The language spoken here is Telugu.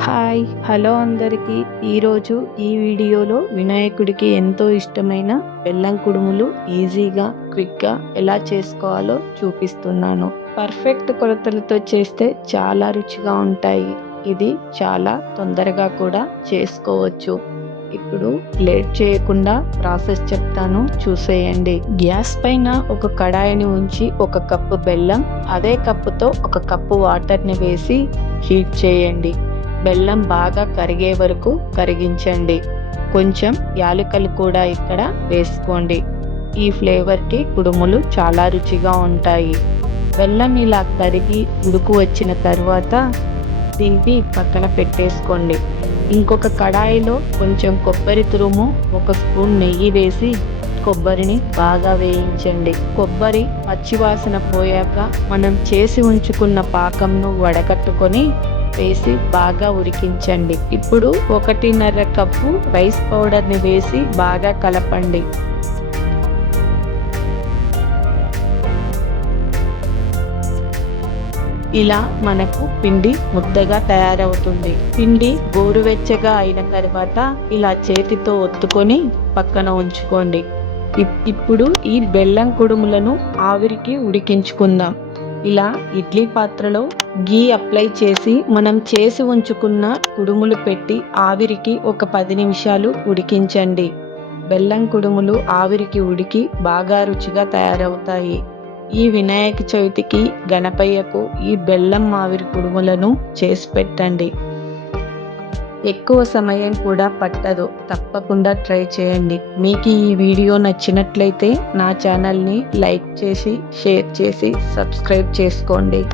హాయ్ హలో అందరికీ. ఈరోజు ఈ వీడియోలో వినాయకుడికి ఎంతో ఇష్టమైన బెల్లం కుడుములు ఈజీగా క్విక్గా ఎలా చేసుకోవాలో చూపిస్తున్నాను. పర్ఫెక్ట్ కొలతలతో చేస్తే చాలా రుచిగా ఉంటాయి. ఇది చాలా తొందరగా కూడా చేసుకోవచ్చు. ఇప్పుడు లేట్ చేయకుండా ప్రాసెస్ చెప్తాను. చూసేయండి. గ్యాస్ పైన ఒక కడాయిని ఉంచి ఒక కప్పు బెల్లం అదే కప్పుతో ఒక కప్పు వాటర్ని వేసి హీట్ చేయండి. బెల్లం బాగా కరిగే వరకు కరిగించండి. కొంచెం యాలకులు కూడా ఇక్కడ వేసుకోండి. ఈ ఫ్లేవర్కి కుడుములు చాలా రుచిగా ఉంటాయి. బెల్లం ఇలా కరిగి ఉడుకు వచ్చిన తర్వాత దీన్ని పక్కన పెట్టేసుకోండి. ఇంకొక కడాయిలో కొంచెం కొబ్బరి తురుము ఒక స్పూన్ నెయ్యి వేసి కొబ్బరిని బాగా వేయించండి. కొబ్బరి పచ్చివాసన పోయాక మనం చేసి ఉంచుకున్న పాకంను వడకట్టుకొని వేసి బాగా ఉడికించండి. ఇప్పుడు ఒకటిన్నర కప్పు రైస్ పౌడర్ని వేసి బాగా కలపండి. ఇలా మనకు పిండి ముద్దగా తయారవుతుంది. పిండి గోరువెచ్చగా అయిన తర్వాత ఇలా చేతితో ఒత్తుకొని పక్కన ఉంచుకోండి. ఇప్పుడు ఈ బెల్లం కుడుములను ఆవిరికి ఉడికించుకుందాం. ఇలా ఇడ్లీ పాత్రలో గీ అప్లై చేసి మనం చేసి ఉంచుకున్న కుడుములు పెట్టి ఆవిరికి ఒక పది నిమిషాలు ఉడికించండి. బెల్లం కుడుములు ఆవిరికి ఉడికి బాగా రుచిగా తయారవుతాయి. ఈ వినాయక చవితికి గణపయ్యకు ఈ బెల్లం మావిరి కుడుములను చేసి పెట్టండి. ఎక్కువ సమయం కూడా పట్టదు. తప్పకుండా ట్రై చేయండి. మీకు ఈ వీడియో నచ్చినట్లయితే నా ఛానల్ని లైక్ చేసి షేర్ చేసి సబ్స్క్రైబ్ చేసుకోండి.